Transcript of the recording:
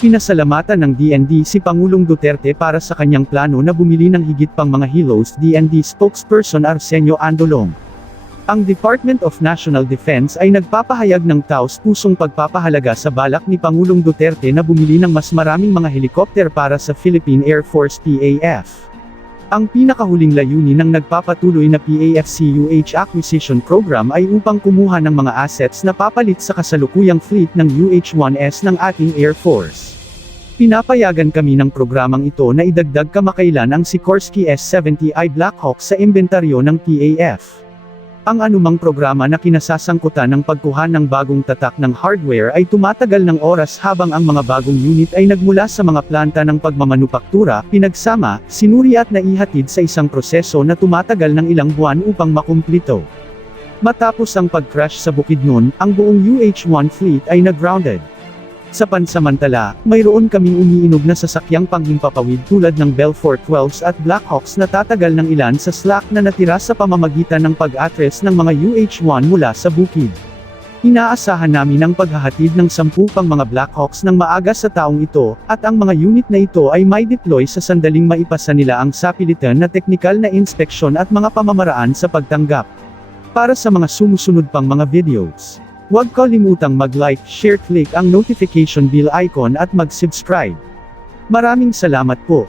Pinasalamatan ng DND si Pangulong Duterte para sa kanyang plano na bumili ng higit pang mga helos. DND spokesperson Arsenio Andolong. Ang Department of National Defense ay nagpapahayag ng taos-pusong pagpapahalaga sa balak ni Pangulong Duterte na bumili ng mas maraming mga helikopter para sa Philippine Air Force PAF. Ang pinakahuling layunin ng nagpapatuloy na PAF-CUH acquisition program ay upang kumuha ng mga assets na papalit sa kasalukuyang fleet ng UH-1S ng ating Air Force. Pinapayagan kami ng programang ito na idagdag kamakailan ang Sikorsky S-70I Black Hawk sa inventaryo ng PAF. Ang anumang programa na kinasasangkutan ng pagkuha ng bagong tatak ng hardware ay tumatagal ng oras habang ang mga bagong unit ay nagmula sa mga planta ng pagmamanupaktura, pinagsama, sinuri at naihatid sa isang proseso na tumatagal ng ilang buwan upang makumplito. Matapos ang pag-crash sa Bukidnon, ang buong UH-1 fleet ay nag-grounded. Sa pansamantala, mayroon kaming umiinog na sasakyang panghimpapawid tulad ng Belfort 12s at Black Hawks na tatagal ng ilan sa slack na natira sa pamamagitan ng pag-atres ng mga UH-1 mula sa bukid. Inaasahan namin ang paghahatid ng 10 pang mga Black Hawks ng maaga sa taong ito, at ang mga unit na ito ay may deploy sa sandaling maipasa nila ang sapilitan na teknikal na inspeksyon at mga pamamaraan sa pagtanggap. Para sa mga sumusunod pang mga videos, huwag kalimutang mag-like, share, click ang notification bell icon at mag-subscribe. Maraming salamat po.